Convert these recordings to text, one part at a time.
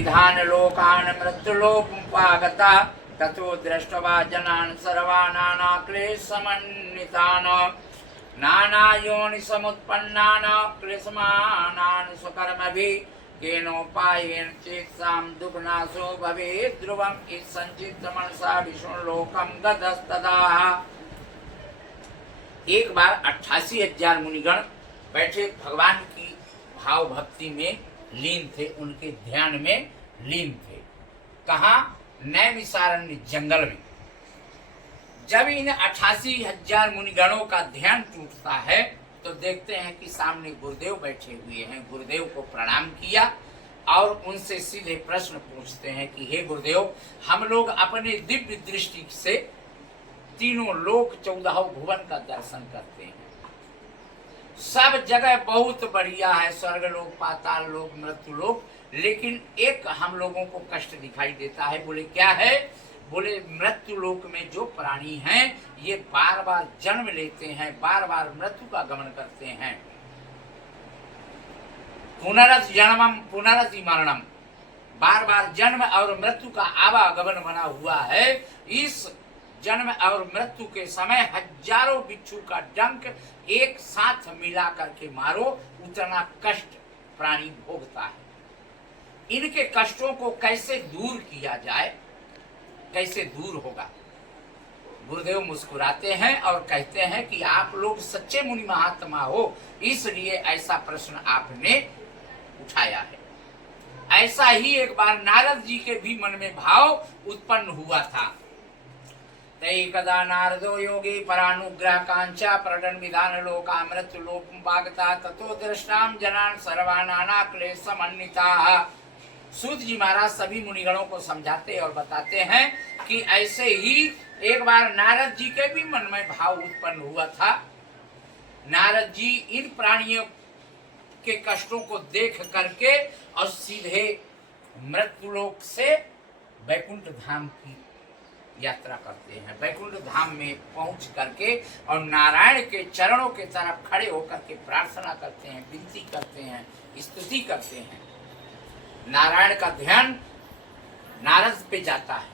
विधान लोकान मृत्युलोकमुपागता ततो दृष्ट्वा जनान् सर्वानाना क्लेशमन्वितान् नानायोनिसमुत्पन्नान् क्लेशमानान् स्वकर्मभिः केनोपायेन चेत्सां दुःखनाशो भवेत् ध्रुवम् इत्सञ्चित्तमनसा विष्णुलोकं गतस्तदा। एक बार 88,000 मुनिगण बैठे भगवान की भाव भक्ति में लीन थे, उनके ध्यान में लीन थे। कहाँ? नैमिषारण्य जंगल में। जब इन 88,000 मुनिगणों का ध्यान टूटता है तो देखते हैं कि सामने गुरुदेव बैठे हुए हैं। गुरुदेव को प्रणाम किया और उनसे सीधे प्रश्न पूछते हैं कि हे गुरुदेव, हम लोग अपने दिव्य दृष्टि से तीनों लोक 14 भुवन का दर्शन करते हैं, सब जगह बहुत बढ़िया है, स्वर्ग लोक, पाताल लोक, मृत्यु लोक, लेकिन एक हम लोगों को कष्ट दिखाई देता है। बोले क्या है? बोले मृत्यु लोक में जो प्राणी हैं ये बार बार जन्म लेते हैं, बार बार मृत्यु का गमन करते हैं। पुनरस जन्मम पुनरसि मरणम, बार बार जन्म और मृत्यु का आवागमन बना हुआ है। इस जन्म और मृत्यु के समय हजारों बिच्छू का डंक एक साथ मिला करके मारो, उतना कष्ट प्राणी भोगता है। इनके कष्टों को कैसे दूर किया जाए, कैसे दूर होगा? गुरुदेव मुस्कुराते हैं और कहते हैं कि आप लोग सच्चे मुनि महात्मा हो, इसलिए ऐसा प्रश्न आपने उठाया है। ऐसा ही एक बार नारद जी के भी मन में भाव उत्पन्न हुआ था। कदा नारदो योगी परानुग्रह कांचा प्रडन विधान लोका मृत्यु लोकमुपागता ततो दृष्टाम जनान सर्वानाना क्लेशमन्विताः। सूत जी महाराज सभी मुनिगणों को समझाते और बताते हैं कि ऐसे ही एक बार नारद जी के भी मन में भाव उत्पन्न हुआ था। नारद जी इन प्राणियों के कष्टों को देख करके और सीधे मृत्युलोक से वैकुंठ धाम की यात्रा करते हैं। वैकुंठ धाम में पहुंच करके और नारायण के चरणों के तरफ खड़े होकर के प्रार्थना करते हैं, विनती करते हैं, स्तुति करते हैं। नारायण का ध्यान नारद पे जाता है।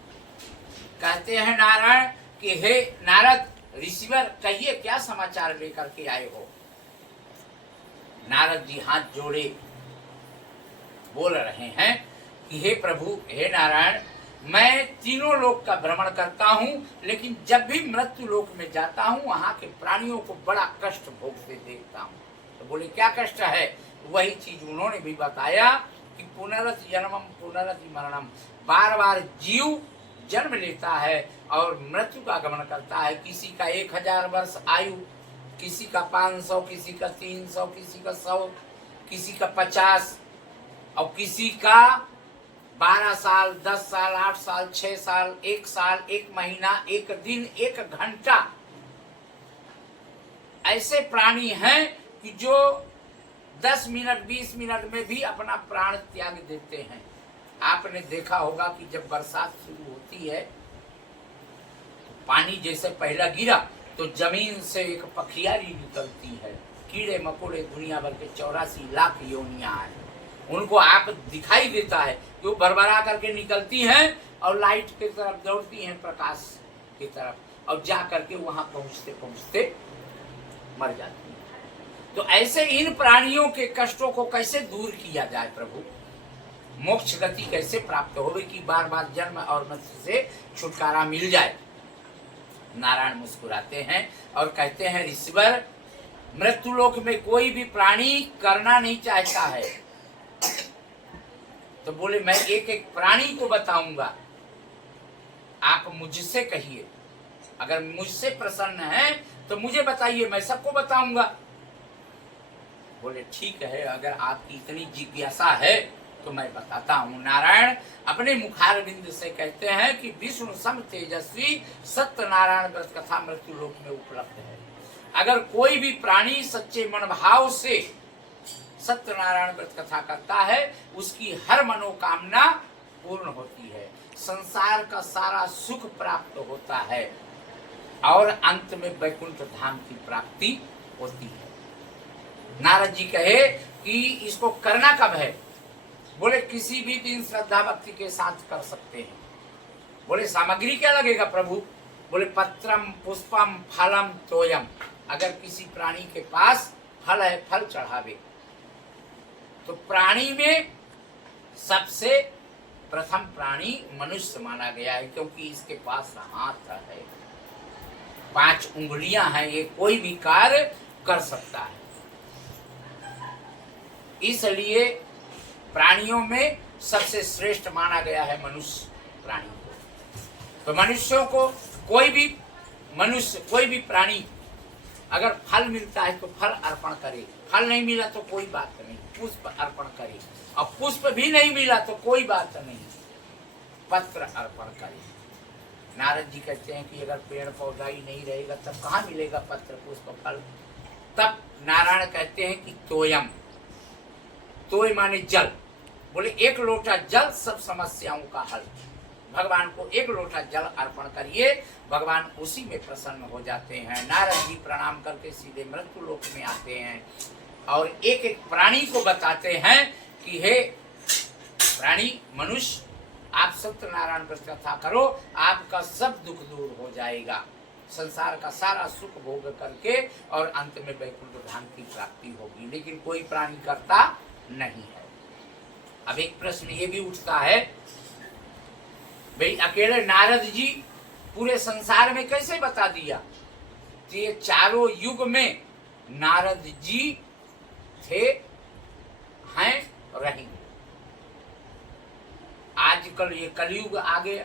कहते हैं नारायण कि हे नारद ऋषिवर, कहिए क्या समाचार लेकर के आए हो? नारद जी हाथ जोड़े बोल रहे हैं कि हे प्रभु, हे नारायण, मैं तीनों लोक का भ्रमण करता हूँ, लेकिन जब भी मृत्यु लोक में जाता हूँ वहां के प्राणियों को बड़ा कष्ट भोगते देखता हूँ। तो बोले क्या कष्ट है? वही चीज उन्होंने भी बताया कि पुनरसि जन्मम पुनरसि मरणम, बार बार जीव जन्म लेता है और मृत्यु का गमन करता है। किसी का 1000 वर्ष आयु, किसी का 500, किसी का 300, किसी का 100, किसी का 50 और किसी का 12 साल, 10 साल, 8 साल, 6 साल, 1 साल, 1 महीना, 1 दिन, 1 घंटा। ऐसे प्राणी हैं कि जो 10 मिनट 20 मिनट में भी अपना प्राण त्याग देते हैं। आपने देखा होगा कि जब बरसात शुरू होती है, पानी जैसे पहला गिरा तो जमीन से एक पखियारी निकलती है। कीड़े मकोड़े दुनिया भर के 84 लाख योनियां हैं, उनको आप दिखाई देता है कि वो बरबरा करके निकलती हैं और लाइट की तरफ दौड़ती हैं, प्रकाश की तरफ, और जा करके वहां पहुंचते पहुंचते मर जाती हैं। तो ऐसे इन प्राणियों के कष्टों को कैसे दूर किया जाए प्रभु? मोक्ष गति कैसे प्राप्त हो कि बार बार जन्म और मृत्यु से छुटकारा मिल जाए? नारायण मुस्कुराते हैं और कहते हैं ऋषिवर, मृत्युलोक में कोई भी प्राणी करना नहीं चाहता है। तो बोले मैं एक एक प्राणी को बताऊंगा, आप मुझसे कहिए, अगर मुझसे प्रसन्न है तो मुझे बताइए, मैं सबको बताऊंगा। बोले ठीक है, अगर आपकी इतनी जिज्ञासा है तो मैं बताता हूँ। नारायण अपने मुखारविंद से कहते हैं कि विष्णु सम तेजस्वी सत्यनारायण व्रत कथा मृत्यु लोक में उपलब्ध है। अगर कोई भी प्राणी सच्चे मन भाव से सत्यनारायण व्रत कथा करता है, उसकी हर मनोकामना पूर्ण होती है, संसार का सारा सुख प्राप्त होता है और अंत में वैकुंठ धाम की प्राप्ति होती है। नारद जी कहे कि इसको करना कब है? बोले किसी भी दिन श्रद्धा भक्ति के साथ कर सकते हैं। बोले सामग्री क्या लगेगा प्रभु? बोले पत्रम पुष्पम फलम तोयम। अगर किसी प्राणी के पास फल है, फल चढ़ावे। तो प्राणी में सबसे प्रथम प्राणी मनुष्य माना गया है, क्योंकि इसके पास हाथ है, 5 उंगलियां हैं, ये कोई भी कार्य कर सकता है। इसलिए प्राणियों में सबसे श्रेष्ठ माना गया है मनुष्य प्राणी को। तो मनुष्यों को कोई भी मनुष्य, कोई भी प्राणी अगर फल मिलता है तो फल अर्पण करे, फल नहीं मिला तो कोई बात नहीं, पुष्प अर्पण करे, और पुष्प भी नहीं मिला तो कोई बात नहीं, पत्र अर्पण करे। नारद जी कहते हैं कि अगर पेड़ पौधा ही नहीं रहेगा तब कहाँ मिलेगा पत्र पुष्प फल? तब नारायण कहते हैं कि तोयम, तोय माने जल। बोले 1 लोटा जल सब समस्याओं का हल। भगवान को 1 लोटा जल अर्पण करिए, भगवान उसी में प्रसन्न हो जाते हैं। नारद जी प्रणाम करके सीधे मृत्यु लोक में आते हैं और एक एक प्राणी को बताते हैं कि हे प्राणी मनुष्य, आप सत्यनारायण व्रत कथा करो, आपका सब दुख दूर हो जाएगा, संसार का सारा सुख भोग करके और अंत में वैकुंठ धाम की प्राप्ति होगी। लेकिन कोई प्राणी करता नहीं है। अब एक प्रश्न ये भी उठता है, भाई अकेले नारद जी पूरे संसार में कैसे बता दिया? तो ये चारों युग में नारद जी थे, हैं, रहेंगे। आजकल ये कलयुग आ गया,